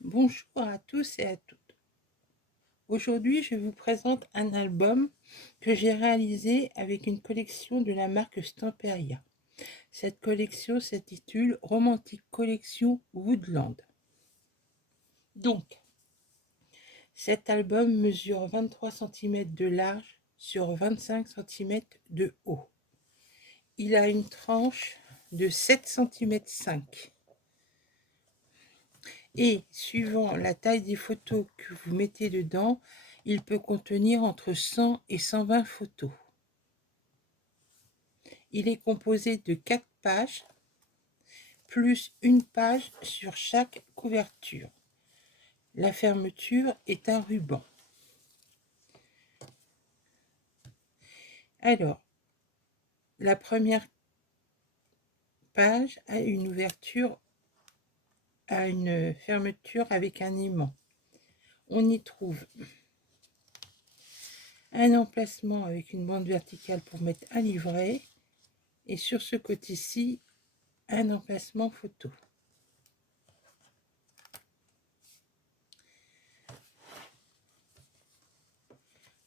Bonjour à tous et à toutes. Aujourd'hui, je vous présente un album que j'ai réalisé avec une collection de la marque Stamperia. Cette collection s'intitule Romantic Collection Woodland. Donc, cet album mesure 23 cm de large sur 25 cm de haut. Il a une tranche de 7,5 cm. Et suivant la taille des photos que vous mettez dedans, il peut contenir entre 100 et 120 photos. Il est composé de 4 pages, plus une page sur chaque couverture. La fermeture est un ruban. Alors, la première page a une ouverture, a une fermeture avec un aimant. On y trouve un emplacement avec une bande verticale pour mettre un livret, et sur ce côté-ci, un emplacement photo.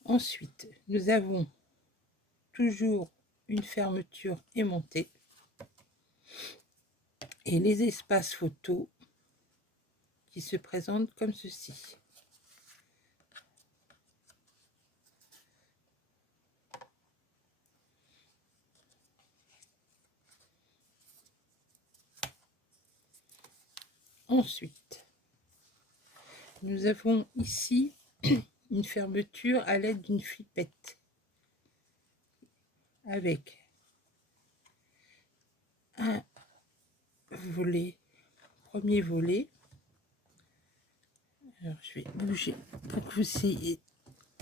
Ensuite, nous avons toujours une fermeture aimantée et les espaces photos qui se présentent comme ceci. Ensuite, nous avons ici une fermeture à l'aide d'une flippette avec un volet, premier volet. Alors, je vais bouger pour que vous essayez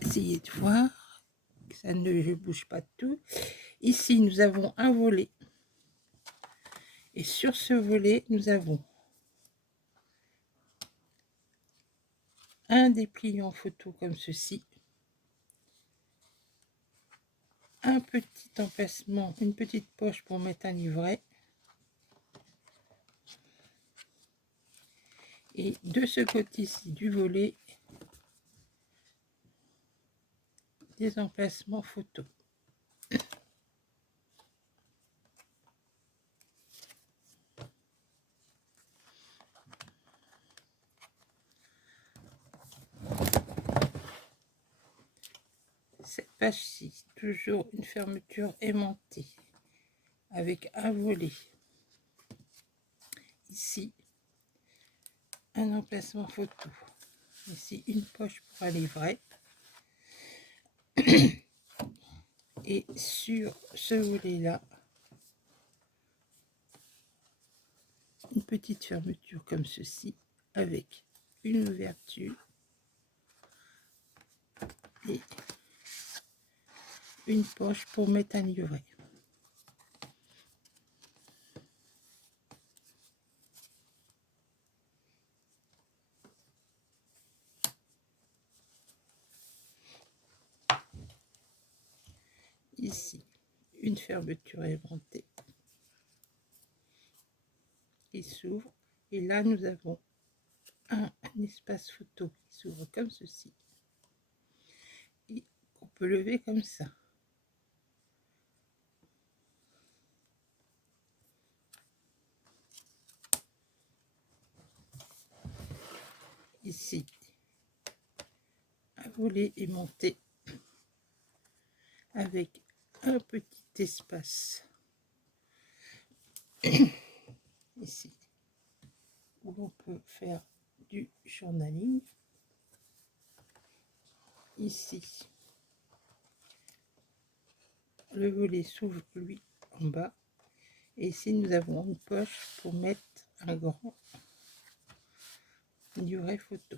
de voir que ça ne bouge pas tout. Ici, nous avons un volet. Et sur ce volet, nous avons un dépliant photo comme ceci, un petit emplacement, une petite poche pour mettre un livret, et de ce côté-ci du volet, des emplacements photo. Cette page-ci, toujours une fermeture aimantée avec un volet. Ici, un emplacement photo. Ici, une poche pour un livret. Et sur ce volet-là, une petite fermeture comme ceci, avec une ouverture et une poche pour mettre un livret. Ici, une fermeture aimantée qui s'ouvre, et là nous avons un espace photo qui s'ouvre comme ceci et qu'on peut lever comme ça. Ici, un volet aimanté avec un petit espace ici où l'on peut faire du journaling. Ici, le volet s'ouvre lui en bas, et ici nous avons une poche pour mettre un grand livret photo.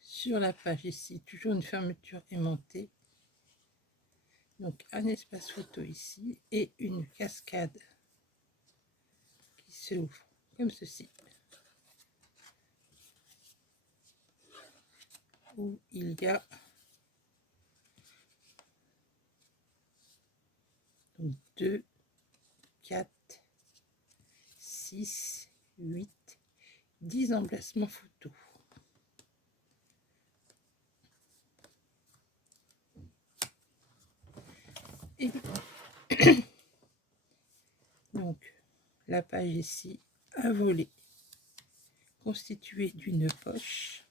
Sur la page ici, toujours une fermeture aimantée, donc un espace photo ici et une cascade qui s'ouvre comme ceci, où il y a 2, 4, 6, 8, 10 emplacements photos. Et donc, la page ici, un volet constitué d'une poche.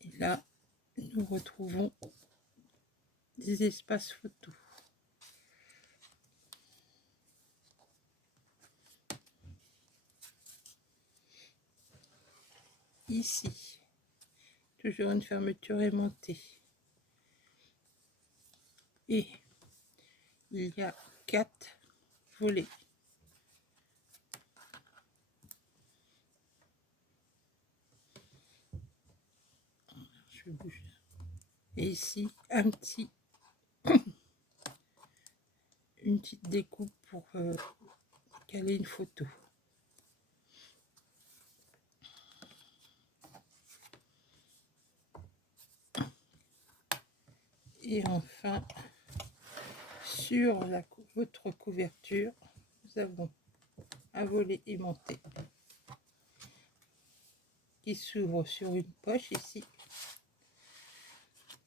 Et là, nous retrouvons des espaces photos. Ici, toujours une fermeture aimantée. Et il y a 4 volets. Je bouge. Et ici, une petite découpe pour caler une photo. Et enfin, sur votre couverture, nous avons un volet aimanté qui s'ouvre sur une poche ici.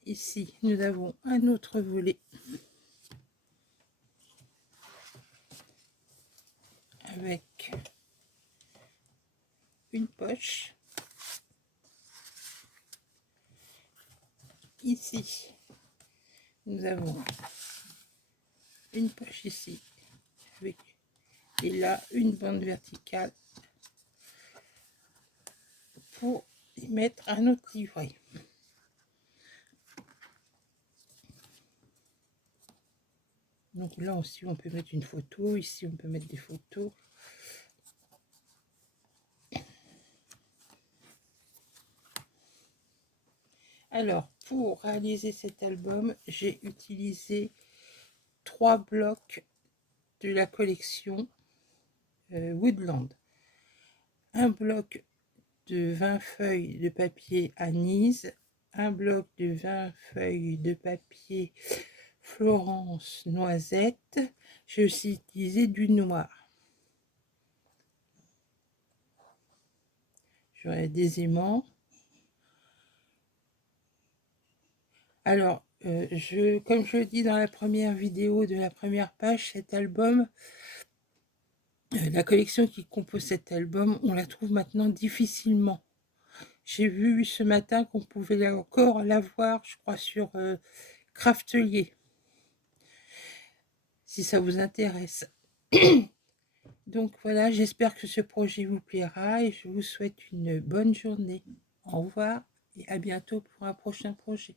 Ici, nous avons un autre volet avec une poche. Ici, nous avons une poche ici avec, et là une bande verticale pour y mettre un autre livret. Donc là aussi on peut mettre une photo, ici on peut mettre des photos. Alors pour réaliser cet album, j'ai utilisé 3 blocs de la collection Woodland. Un bloc de 20 feuilles de papier Anise, un bloc de 20 feuilles de papier Florence Noisette. J'ai aussi utilisé du noir. J'aurai des aimants. Alors, comme je le dis dans la première vidéo de la première page, cet album, la collection qui compose cet album, on la trouve maintenant difficilement. J'ai vu ce matin qu'on pouvait encore la voir, je crois, sur Craftelier, si ça vous intéresse. Donc voilà, j'espère que ce projet vous plaira et je vous souhaite une bonne journée. Au revoir et à bientôt pour un prochain projet.